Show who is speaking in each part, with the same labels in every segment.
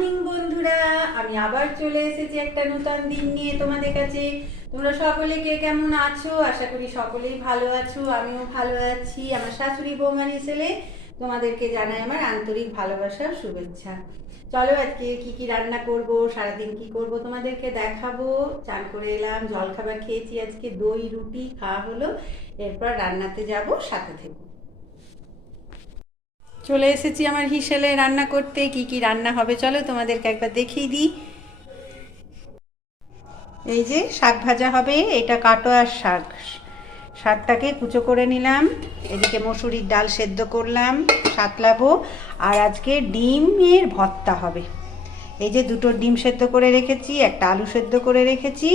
Speaker 1: Morning বন্ধুরা। আমি আবার চলে এসেছি একটা নতুন দিন নিয়ে তোমাদের কাছে। তোমরা সকলে কে কেমন আছো? আশা করি সকলেই ভালো আছো, আমিও ভালো আছি। আমার শাশুড়ি বৌমার ছেলে তোমাদেরকে জানাই আমার আন্তরিক ভালোবাসার শুভেচ্ছা। চলো আজকে কি কি রান্না করব, সারাদিন কি করব তোমাদেরকে দেখাবো। চান করে এলাম, জলখাবার খেয়েছি আজকে, দই, রুটি খাওয়া হলো। এরপর রান্নাতে যাব, সাথে থেকো। চলে এসেছি আমার হিসেলে রান্না করতে, কি কি রান্না হবে চলো তোমাদেরকে একবার দেখিয়ে দিই। এই যে শাক ভাজা হবে, এটা কাটোয়ার শাক। শাকটাকে কুচো করে নিলাম, এদিকে মসুরির ডাল সেদ্ধ করলাম, সাতলাবো, আর আজকে ডিমের ভর্তা হবে। এই যে দুটো ডিম সেদ্ধ করে রেখেছি, একটা আলু সেদ্ধ করে রেখেছি,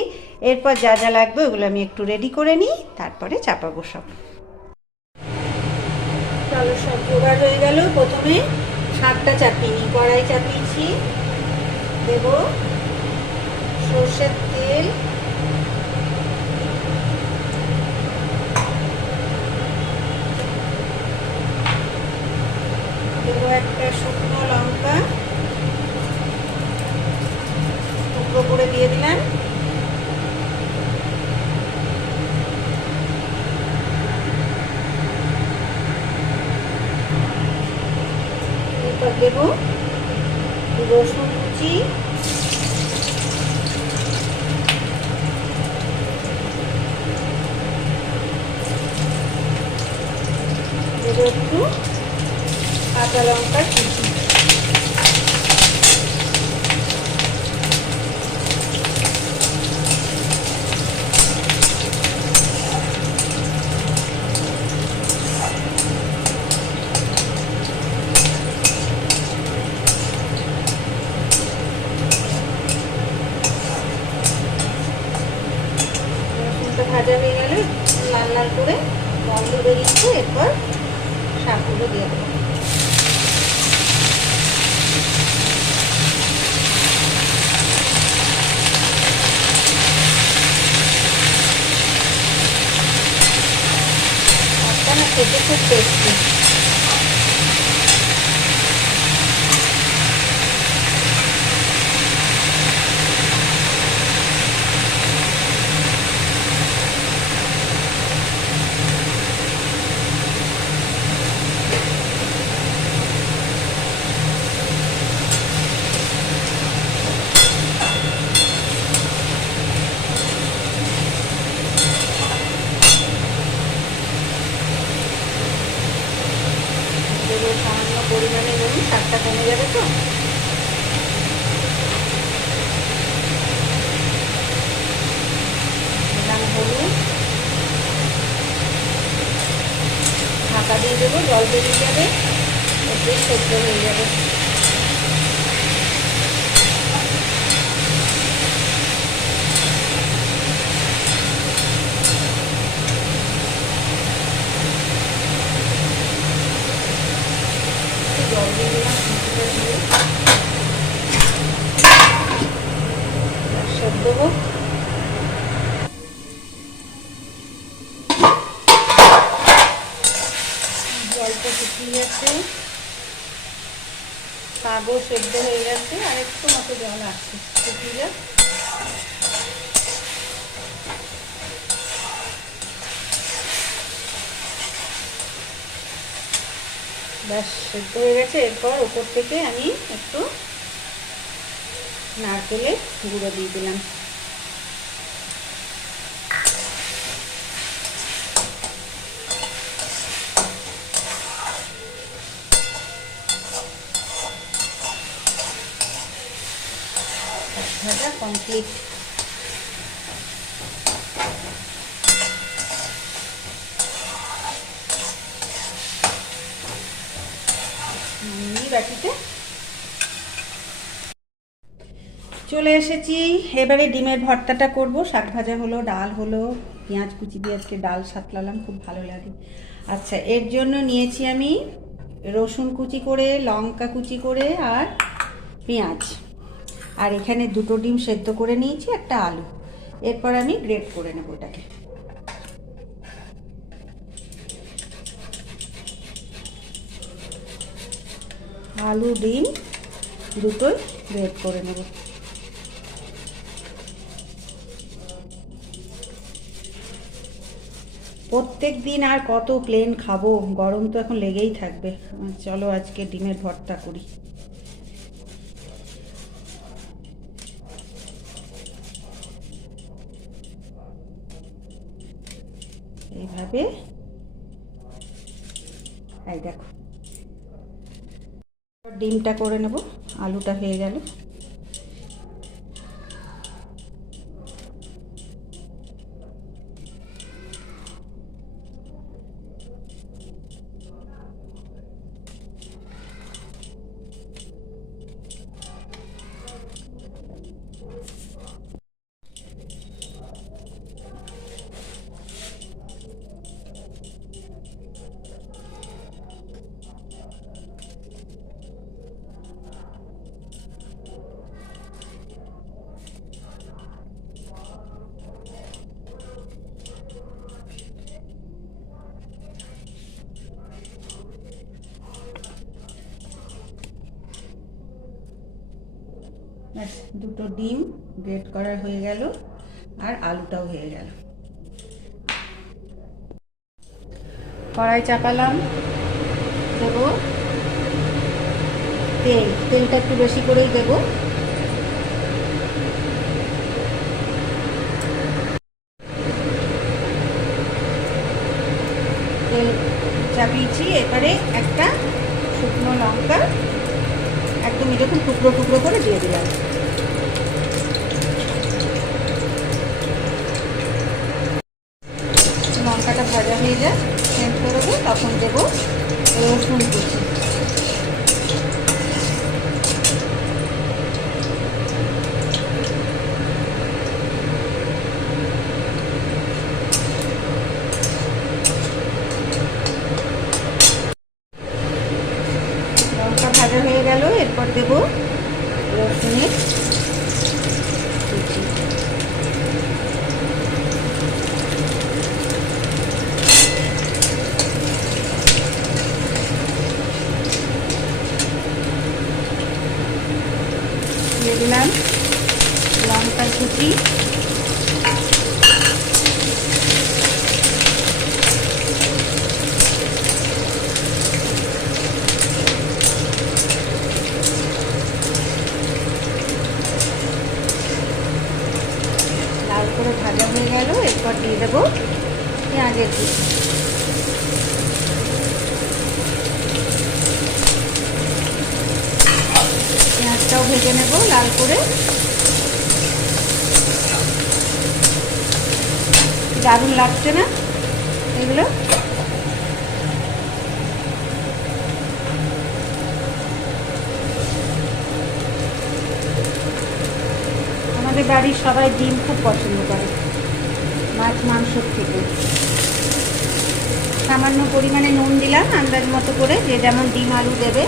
Speaker 1: এরপর যা যা লাগবে ওগুলো আমি একটু রেডি করে নিই, তারপরে চাপাবো সব। চলো সব জোগাড় হয়ে গেল। প্রথমে শাকটা চাপিয়ে নিই কড়াই চাপিয়েছি। দেব সর্ষের তেল দেব একটা শুকনো লঙ্কা টুকরো করে দিয়ে দিলাম এরপর দেব রসুন কুচি একটু কাঁচা লঙ্কা і по тесту. বেরিয়ে যাবে এতে সেদ্ধ হয়ে যাবে। জল হোক। শাকও সেদ্ধ হয়ে গেছে, আর একটু মতো জল আছে। ব্যাস, সেদ্ধ হয়ে গেছে। এরপর ওপর থেকে আমি একটু নারকেলের গুঁড়ো দিয়ে দিলাম ভাজা কমপ্লিট চলে এসেছি। এবারে ডিমের ভর্তাটা করব। শাক ভাজা হলো, ডাল হলো, পেঁয়াজ কুচি দিয়ে আজকে ডাল সাতলালাম, খুব ভালো লাগে। আচ্ছা এর জন্য নিয়েছি আমি রসুন কুচি করে, লঙ্কা কুচি করে আর পেঁয়াজ। আর এখানে দুটো ডিম সেদ্ধ করে নিয়েছি, একটা আলু। এরপর আমি গ্রেট করে নেব ওটাকে আলু, ডিম দুটোই বের করে নেব। প্রত্যেক দিন আর কত প্লেন খাব, গরম তো এখন লেগেই থাকবে। চলো আজকে ডিমের ভর্তা করি। এইভাবে। এই দেখো। ডিমটা করে নেব। আলুটা হয়ে গেল। দুটো ডিম গ্রেট করা হয়ে গেল আর আলুটাও হয়ে গেল। কড়াই চাপালাম, দেবো তেল, তেলটা একটু বেশি করেই দেবো। তেল চাপিয়েছি, এবারে একটা শুকনো লঙ্কা একদম এরকম টুকরো টুকরো করে দিয়ে দিলাম লঙ্কাটা ভাজা হয়ে যায় সেন্ট করব তখন দেবো রসুন কুচি লঙ্কা ভাজা হয়ে গেল এরপর দেব রসুনের কুচি দিয়ে দিলাম লঙ্কার কুচি লাল করে ভাজা হয়ে গেল এরপর দিয়ে দেবো পেঁয়াজের পেঁয়াজটাও ভেজে নেব, লাল করে। দারুণ লাগছে না এগুলো? আমাদের বাড়ির সবাই ডিম খুব পছন্দ করে, মাছ মাংসর থেকে সামান্য পরিমাণে নুন দিলাম আন্দাজ মতো করে, যে যেমন ডিম আলু দেবে।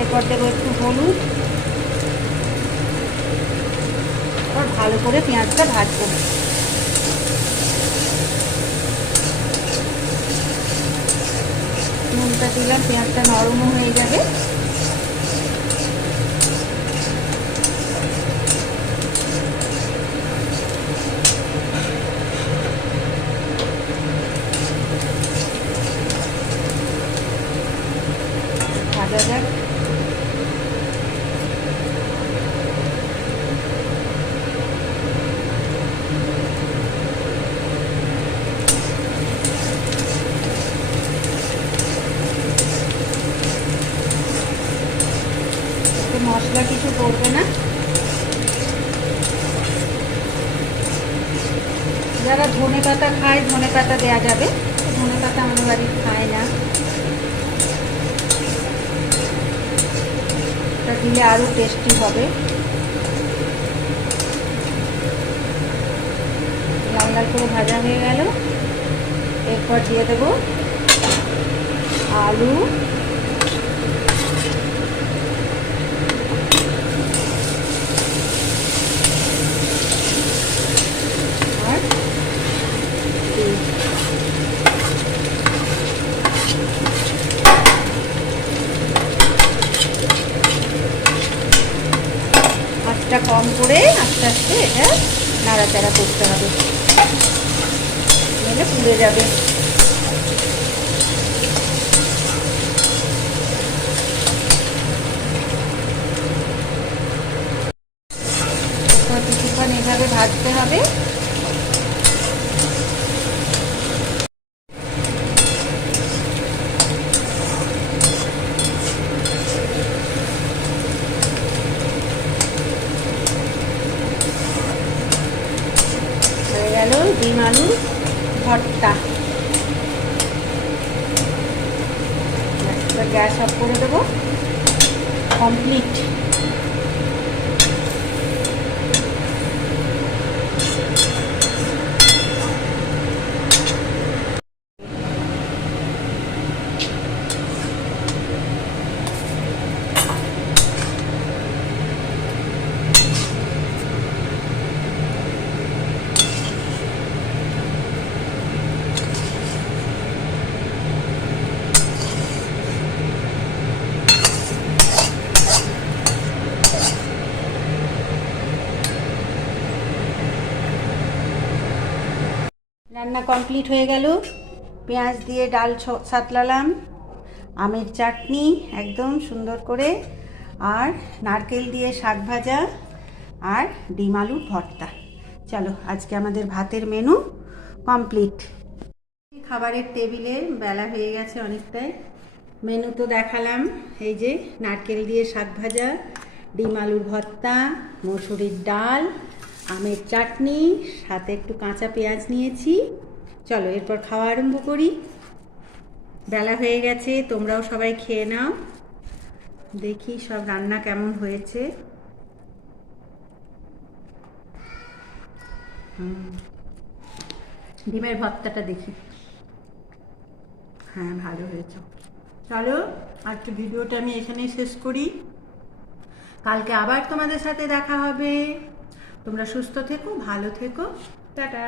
Speaker 1: এরপর দেবো একটু হলুদ। ভালো করে পেঁয়াজটা ভাজবো। নুনটা দিলাম, পেঁয়াজটা নরমও হয়ে যাবে। কিছু পড়বে না। যারা ধনে পাতা খায়, ধনে পাতা দেওয়া যাবে। ধনে পাতা আমাদের বাড়ি খায় না। দিলে আরও টেস্টি হবে। লাল লাল করে ভাজা হয়ে গেল। এরপর দিয়ে দেবো আলু আর ডিম। কম করে আস্তে আস্তে এটা নাড়াচাড়া করতে হবে। নাহলে যাবে। কিছুক্ষণ এভাবে ভাজতে হবে। Thank you. রান্না কমপ্লিট হয়ে গেল। পেঁয়াজ দিয়ে ডাল সাতলালাম। আমের চাটনি একদম সুন্দর করে। আর নারকেল দিয়ে শাক ভাজা আর ডিম আলুর ভর্তা। চলো, আজকে আমাদের ভাতের মেনু কমপ্লিট খাবারের টেবিলে বেলা হয়ে গেছে অনেকটাই। মেনু তো দেখালাম। এই যে নারকেল দিয়ে শাক ভাজা, ডিম আলুর ভর্তা, মসুরির ডাল আমের চাটনি, সাথে একটু কাঁচা পেঁয়াজ নিয়েছি। চলো, এরপর খাওয়া আরম্ভ করি। বেলা হয়ে গেছে, তোমরাও সবাই খেয়ে নাও। দেখি সব রান্না কেমন হয়েছে। ডিমের ভর্তাটা দেখি। হ্যাঁ ভালো হয়েছে। চলো আজকে ভিডিওটা আমি এখানেই শেষ করি। কালকে আবার তোমাদের সাথে দেখা হবে। তোমরা সুস্থ থেকো ভালো থেকো। টাটা।